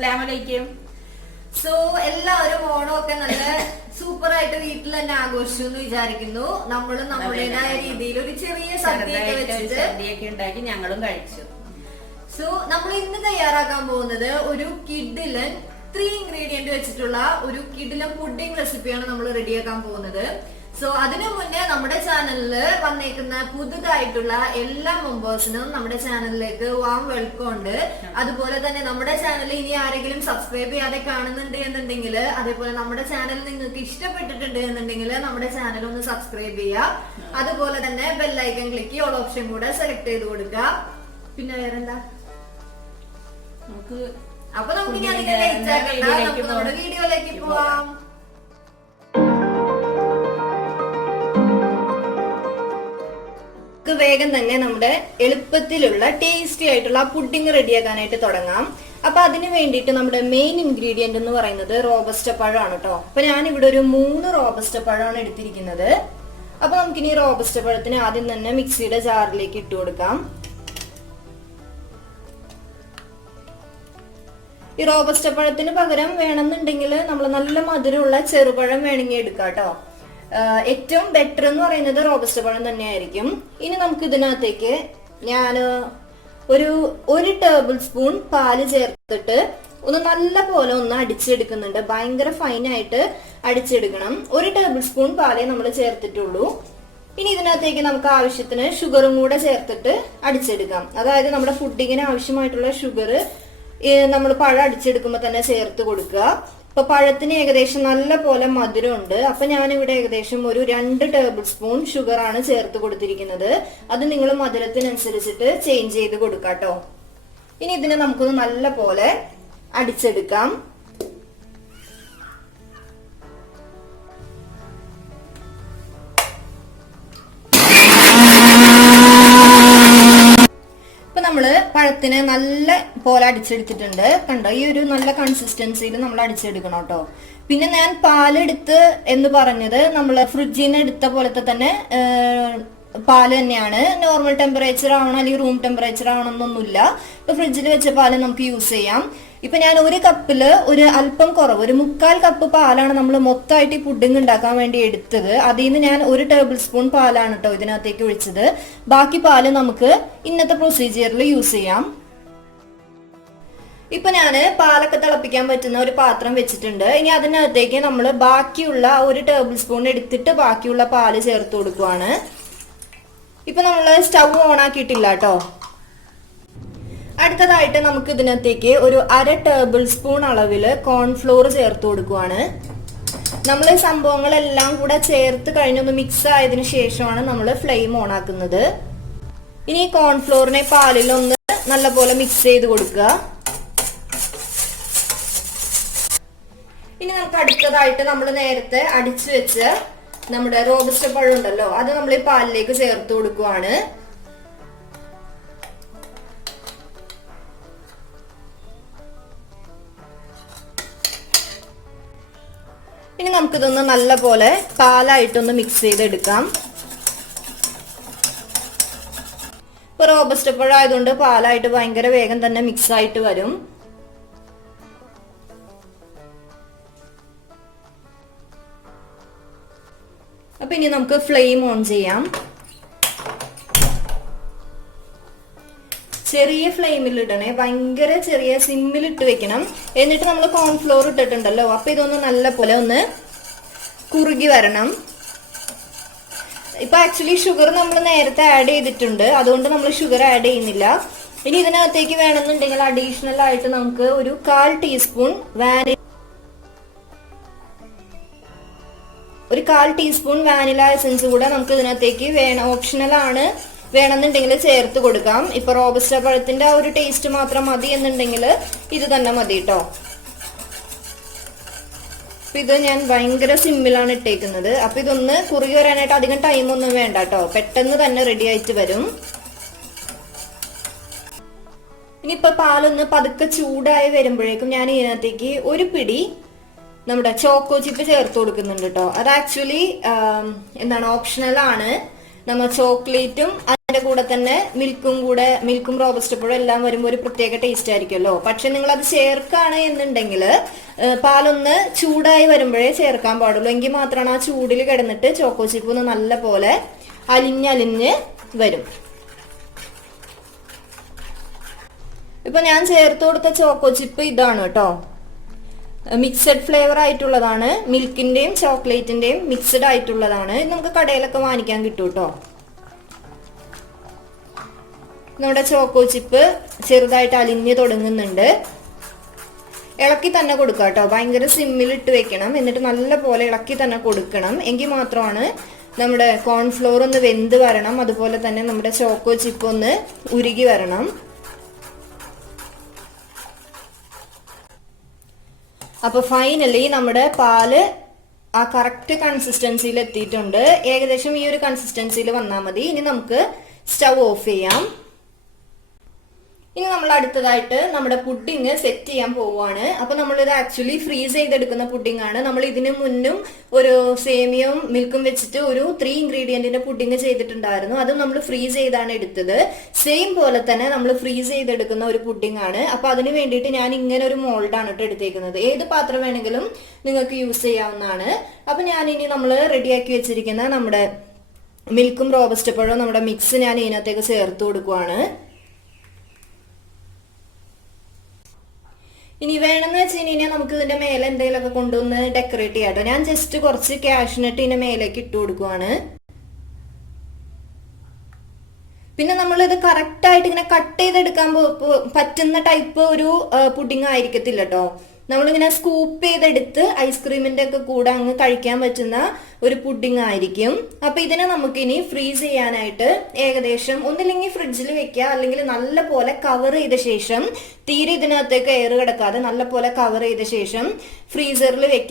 അസ്സലാമലൈക്കും. സോ എല്ലാവരും ഓണമൊക്കെ നല്ല സൂപ്പർ ആയിട്ട് വീട്ടിൽ തന്നെ ആഘോഷിച്ചു എന്ന് വിചാരിക്കുന്നു. നമ്മളും നമ്മുടേതായ രീതിയിൽ ഒരു ചെറിയ സദ്യയൊക്കെ വെച്ചിട്ട് ഉണ്ടാക്കി ഞങ്ങളും കഴിച്ചു. സോ നമ്മൾ ഇന്ന് തയ്യാറാക്കാൻ പോകുന്നത് ഒരു കിഡിലൻ 3 ഇൻഗ്രീഡിയന്റ് വെച്ചിട്ടുള്ള ഒരു കിഡിലൻ പുഡിംഗ് റെസിപ്പിയാണ് നമ്മൾ റെഡിയാക്കാൻ പോകുന്നത്. സോ അതിനു മുന്നേ നമ്മുടെ ചാനലില് വന്നേക്കുന്ന പുതുതായിട്ടുള്ള എല്ലാ മെമ്പേഴ്സിനും നമ്മുടെ ചാനലിലേക്ക് വാം വെൽക്കം ഉണ്ട്. അതുപോലെ തന്നെ നമ്മുടെ ചാനൽ ഇനി ആരെങ്കിലും സബ്സ്ക്രൈബ് ചെയ്യാതെ കാണുന്നുണ്ട് എന്നുണ്ടെങ്കിൽ, അതേപോലെ നമ്മുടെ ചാനൽ നിങ്ങൾക്ക് ഇഷ്ടപ്പെട്ടിട്ടുണ്ട് എന്നുണ്ടെങ്കിൽ നമ്മുടെ ചാനൽ ഒന്ന് സബ്സ്ക്രൈബ് ചെയ്യുക. അതുപോലെ തന്നെ ബെല്ലൈക്കൺ ക്ലിക്ക് ഓൾ ഓപ്ഷൻ കൂടെ സെലക്ട് ചെയ്ത് കൊടുക്കുക. പിന്നെ വേറെന്താ, അപ്പൊ നമുക്ക് ഇനി അതിന്റെ ലേറ്റ് ആക്കണ്ട, നമുക്ക് നമ്മുടെ വീഡിയോയിലേക്ക് പോവാം. വേഗം തന്നെ നമ്മുടെ എളുപ്പത്തിലുള്ള ടേസ്റ്റി ആയിട്ടുള്ള പുഡിംഗ് റെഡിയാക്കാനായിട്ട് തുടങ്ങാം. അപ്പൊ അതിന് വേണ്ടിയിട്ട് നമ്മുടെ മെയിൻ ഇൻഗ്രീഡിയന്റ് എന്ന് പറയുന്നത് റോബസ്റ്റ പഴമാണ് കേട്ടോ. അപ്പൊ ഞാൻ ഇവിടെ ഒരു 3 റോബസ്റ്റ പഴമാണ് എടുത്തിരിക്കുന്നത്. അപ്പൊ നമുക്കിനി റോബസ്റ്റ പഴത്തിന് ആദ്യം തന്നെ മിക്സിയുടെ ജാറിലേക്ക് ഇട്ട് കൊടുക്കാം. ഈ റോബസ്റ്റ പഴത്തിന് പകരം വേണമെന്നുണ്ടെങ്കിൽ നമ്മൾ നല്ല മധുരമുള്ള ചെറുപഴം വേണമെങ്കിൽ എടുക്കാം കേട്ടോ. ഏറ്റവും ബെറ്റർ എന്ന് പറയുന്നത് റോബസ്റ്റ പഴം തന്നെയായിരിക്കും. ഇനി നമുക്ക് ഇതിനകത്തേക്ക് ഞാൻ ഒരു ടേബിൾ സ്പൂൺ പാല് ചേർത്തിട്ട് നല്ല പോലെ ഒന്ന് അടിച്ചെടുക്കുന്നുണ്ട്. ഭയങ്കര ഫൈനായിട്ട് അടിച്ചെടുക്കണം. 1 ടേബിൾ സ്പൂൺ പാലേ നമ്മൾ ചേർത്തിട്ടുള്ളൂ. ഇനി ഇതിനകത്തേക്ക് നമുക്ക് ആവശ്യത്തിന് ഷുഗറും കൂടെ ചേർത്തിട്ട് അടിച്ചെടുക്കാം. അതായത് നമ്മുടെ പുഡിങ്ങിന് ആവശ്യമായിട്ടുള്ള ഷുഗർ നമ്മൾ പഴം അടിച്ചെടുക്കുമ്പോൾ തന്നെ ചേർത്ത് കൊടുക്കുക. ഇപ്പൊ പഴത്തിന് ഏകദേശം നല്ല പോലെ മധുരമുണ്ട്. അപ്പൊ ഞാനിവിടെ ഏകദേശം ഒരു 2 ടേബിൾ സ്പൂൺ ഷുഗർ ആണ് ചേർത്ത് കൊടുത്തിരിക്കുന്നത്. അത് നിങ്ങൾ മധുരത്തിനനുസരിച്ചിട്ട് ചേഞ്ച് ചെയ്ത് കൊടുക്കാട്ടോ. ഇനി ഇതിനെ നമുക്കൊന്ന് നല്ല പോലെ അടിച്ചെടുക്കാം. നമ്മള് പഴത്തിനെ നല്ല പോലെ അടിച്ചെടുത്തിട്ടുണ്ട്. കണ്ടോ, ഈ ഒരു നല്ല കൺസിസ്റ്റൻസിയിൽ നമ്മൾ അടിച്ചെടുക്കണം കേട്ടോ. പിന്നെ ഞാൻ പാലെടുത്ത് എന്ന് പറഞ്ഞത് നമ്മള് ഫ്രിഡ്ജിൽ നിന്ന് എടുത്ത പോലത്തെ തന്നെ പാല് തന്നെയാണ്. നോർമൽ ടെമ്പറേച്ചർ ആവണം അല്ലെങ്കിൽ റൂം ടെമ്പറേച്ചർ ആവണമെന്നൊന്നുമില്ല. ഇപ്പൊ ഫ്രിഡ്ജിൽ വെച്ച പാല് നമുക്ക് യൂസ് ചെയ്യാം. ഇപ്പൊ ഞാൻ ഒരു കപ്പില് ഒരു അല്പം കുറവ്, ഒരു 1/4 കപ്പ് പാലാണ് നമ്മൾ മൊത്തമായിട്ട് ഈ പുഡിംഗ് ഉണ്ടാക്കാൻ വേണ്ടി എടുത്തത്. അതിൽ നിന്ന് ഞാൻ 1 ടേബിൾ സ്പൂൺ പാലാണ് കേട്ടോ ഇതിനകത്തേക്ക് ഒഴിച്ചത്. ബാക്കി പാല് നമുക്ക് ഇന്നത്തെ പ്രൊസീജിയറിൽ യൂസ് ചെയ്യാം. ഇപ്പൊ ഞാന് പാലൊക്കെ തിളപ്പിക്കാൻ പറ്റുന്ന ഒരു പാത്രം വെച്ചിട്ടുണ്ട്. ഇനി അതിനകത്തേക്ക് നമ്മൾ ബാക്കിയുള്ള 1 ടേബിൾ സ്പൂൺ എടുത്തിട്ട് ബാക്കിയുള്ള പാല് ചേർത്ത് കൊടുക്കുവാണ്. ഇപ്പൊ നമ്മള് സ്റ്റൗ ഓൺ ആക്കിയിട്ടില്ല കേട്ടോ. അടുത്തതായിട്ട് നമുക്ക് ഇതിനകത്തേക്ക് ഒരു 1/2 ടേബിൾ സ്പൂൺ അളവില് കോൺഫ്ലോർ ചേർത്ത് കൊടുക്കുവാണ്. നമ്മൾ ഈ സംഭവങ്ങളെല്ലാം കൂടെ ചേർത്ത് കഴിഞ്ഞൊന്ന് മിക്സ് ആയതിനു ശേഷമാണ് നമ്മൾ ഫ്ലെയിം ഓൺ ആക്കുന്നത്. ഇനി കോൺഫ്ലോറിനെ പാലിലൊന്ന് നല്ലപോലെ മിക്സ് ചെയ്ത് കൊടുക്കുക. ഇനി നമുക്ക് അടുത്തതായിട്ട് നമ്മൾ നേരത്തെ അടിച്ചു വെച്ച് നമ്മുടെ റോബസ്റ്റ പഴം ഉണ്ടല്ലോ, അത് നമ്മൾ ഈ പാലിലേക്ക് ചേർത്ത് കൊടുക്കുവാണ്. ഇനി നമുക്കിതൊന്ന് നല്ല പോലെ പാലായിട്ടൊന്ന് മിക്സ് ചെയ്തെടുക്കാം. ഇപ്പൊ റോബസ്റ്റ പഴം ആയതുകൊണ്ട് പാലായിട്ട് ഭയങ്കര വേഗം തന്നെ മിക്സ് ആയിട്ട് വരും. അപ്പൊ ഇനി നമുക്ക് ഫ്ലെയിം ഓൺ ചെയ്യാം. ചെറിയ ഫ്ലെയിമിൽ ഇടണേ, ഭയങ്കര ചെറിയ സിമ്മിൽ ഇട്ട് വെക്കണം. എന്നിട്ട് നമ്മൾ കോൺഫ്ലോർ ഇട്ടിട്ടുണ്ടല്ലോ, അപ്പൊ ഇതൊന്ന് നല്ല പോലെ ഒന്ന് കുറുകി വരണം. ഇപ്പൊ ആക്ച്വലി ഷുഗർ നമ്മൾ നേരത്തെ ആഡ് ചെയ്തിട്ടുണ്ട്, അതുകൊണ്ട് നമ്മൾ ഷുഗർ ആഡ് ചെയ്യുന്നില്ല. ഇനി ഇതിനകത്തേക്ക് വേണമെന്നുണ്ടെങ്കിൽ അഡീഷണൽ ആയിട്ട് നമുക്ക് ഒരു 1/4 ടീസ്പൂൺ വാനില എസൻസ് കൂടെ നമുക്ക് ഇതിനകത്തേക്ക് ഓപ്ഷണൽ ആണ്, വേണമെന്നുണ്ടെങ്കിൽ ചേർത്ത് കൊടുക്കാം. ഇപ്പൊ റോബസ്റ്റ പഴത്തിന്റെ ആ ഒരു ടേസ്റ്റ് മാത്രം മതി എന്നുണ്ടെങ്കിൽ ഇത് തന്നെ മതി കേട്ടോ. അപ്പൊ ഇത് ഞാൻ ഭയങ്കര സിമ്പിളാണ് ഇട്ടേക്കുന്നത്. അപ്പൊ ഇതൊന്ന് കുറുകി വരാനായിട്ട് അധികം ടൈമൊന്നും വേണ്ട കേട്ടോ, പെട്ടെന്ന് തന്നെ റെഡി ആയിട്ട് വരും. ഇനിയിപ്പൊ പാലൊന്ന് പതുക്കെ ചൂടായി വരുമ്പോഴേക്കും ഞാൻ ഇതിനകത്തേക്ക് ഒരു പിടി നമ്മുടെ ചോക്കോ ചിപ്പ് ചേർത്ത് കൊടുക്കുന്നുണ്ട് കേട്ടോ. അത് ആക്ച്വലി എന്താണ് ഓപ്ഷണൽ ആണ്. നമ്മ ചോക്ലേറ്റും അതിന്റെ കൂടെ തന്നെ മിൽക്കും റോബസ്റ്റ് പഴം എല്ലാം വരുമ്പോൾ ഒരു പ്രത്യേക ടേസ്റ്റ് ആയിരിക്കുമല്ലോ. പക്ഷെ നിങ്ങൾ അത് ചേർക്കാണ് എന്നുണ്ടെങ്കിൽ പാലൊന്ന് ചൂടായി വരുമ്പോഴേ ചേർക്കാൻ പാടുള്ളൂ. എങ്കിൽ മാത്രമാണ് ആ ചൂടിൽ കിടന്നിട്ട് ചോക്കോ ചിപ്പ് ഒന്ന് നല്ല പോലെ അലിഞ്ഞ് വരും. ഇപ്പൊ ഞാൻ ചേർത്ത് കൊടുത്ത ചോക്കോ ചിപ്പ് ഇതാണ് കേട്ടോ. മിക്സഡ് ഫ്ലേവർ ആയിട്ടുള്ളതാണ്, മിൽക്കിന്റെയും ചോക്ലേറ്റിന്റെയും മിക്സഡ് ആയിട്ടുള്ളതാണ്. ഇത് നമുക്ക് കടയിലൊക്കെ വാങ്ങിക്കാൻ കിട്ടും കേട്ടോ. നമ്മുടെ ചോക്കോ ചിപ്പ് ചെറുതായിട്ട് അലിഞ്ഞ് തുടങ്ങുന്നുണ്ട്. ഇളക്കി തന്നെ കൊടുക്കുക കേട്ടോ. ഭയങ്കര സിമ്മിൽ ഇട്ട് വെക്കണം. എന്നിട്ട് നല്ല പോലെ ഇളക്കി തന്നെ കൊടുക്കണം. എങ്കിൽ മാത്രമാണ് നമ്മുടെ കോൺഫ്ലോർ ഒന്ന് വെന്ത് വരണം. അതുപോലെ തന്നെ നമ്മുടെ ചോക്കോ ചിപ്പ് ഒന്ന് ഉരുകി വരണം. അപ്പൊ ഫൈനലി നമ്മുടെ പാല് ആ കറക്റ്റ് കൺസിസ്റ്റൻസിയിൽ എത്തിയിട്ടുണ്ട്. ഏകദേശം ഈ ഒരു കൺസിസ്റ്റൻസിയിൽ വന്നാൽ മതി. ഇനി നമുക്ക് സ്റ്റൗ ഓഫ് ചെയ്യാം. ഇനി നമ്മൾ അടുത്തതായിട്ട് നമ്മുടെ പുഡിങ് സെറ്റ് ചെയ്യാൻ പോവുകയാണ്. അപ്പൊ നമ്മളിത് ആക്ച്വലി ഫ്രീസ് ചെയ്തെടുക്കുന്ന പുഡിംഗ് ആണ്. നമ്മൾ ഇതിന് മുന്നും ഒരു സേമിയവും മിൽക്കും വെച്ചിട്ട് ഒരു 3 ഇൻഗ്രീഡിയന്റിന്റെ പുഡിങ് ചെയ്തിട്ടുണ്ടായിരുന്നു. അത് നമ്മൾ ഫ്രീസ് ചെയ്താണ് എടുത്തത്. സെയിം പോലെ തന്നെ നമ്മൾ ഫ്രീസ് ചെയ്തെടുക്കുന്ന ഒരു പുഡിംഗ് ആണ്. അപ്പൊ അതിന് വേണ്ടിയിട്ട് ഞാൻ ഇങ്ങനെ ഒരു മോൾഡാണ് കേട്ടോ എടുത്തേക്കുന്നത്. ഏത് പാത്രം വേണമെങ്കിലും നിങ്ങൾക്ക് യൂസ് ചെയ്യാവുന്നതാണ്. അപ്പൊ ഞാനിനി നമ്മൾ റെഡിയാക്കി വെച്ചിരിക്കുന്ന നമ്മുടെ മിൽക്കും റോബസ്റ്റ് പഴവും നമ്മുടെ മിക്സ് ഞാൻ ഇതിനകത്തേക്ക് ചേർത്ത് കൊടുക്കുവാണ്. ഇനി വേണമെന്ന് വെച്ച് കഴിഞ്ഞാൽ നമുക്ക് ഇതിന്റെ മേലെ എന്തെങ്കിലുമൊക്കെ കൊണ്ടുവന്ന് ഡെക്കറേറ്റ് ചെയ്യാം കേട്ടോ. ഞാൻ ജസ്റ്റ് കുറച്ച് കാഷ്നട്ട് ഇതിന്റെ മേലേക്ക് ഇട്ട് കൊടുക്കുവാണ്. പിന്നെ നമ്മൾ ഇത് കറക്റ്റ് ആയിട്ട് ഇങ്ങനെ കട്ട് ചെയ്തെടുക്കാൻ പറ്റുന്ന ടൈപ്പ് ഒരു പുഡിംഗ് ആയിരിക്കത്തില്ല കേട്ടോ. നമ്മളിങ്ങനെ സ്കൂപ്പ് ചെയ്തെടുത്ത് ഐസ്ക്രീമിന്റെ ഒക്കെ കൂടെ അങ്ങ് കഴിക്കാൻ പറ്റുന്ന ഒരു പുഡിംഗ് ആയിരിക്കും. അപ്പൊ ഇതിനെ നമുക്കിനി ഫ്രീസ് ചെയ്യാനായിട്ട് ഏകദേശം ഒന്നില്ലെങ്കിൽ ഫ്രിഡ്ജിൽ വെക്കുക, അല്ലെങ്കിൽ നല്ല പോലെ കവർ ചെയ്ത ശേഷം തീരെ ഇതിനകത്തേക്ക് എയർ കിടക്കാതെ നല്ല പോലെ കവർ ചെയ്ത ശേഷം ഫ്രീസറിൽ വെക്കുക.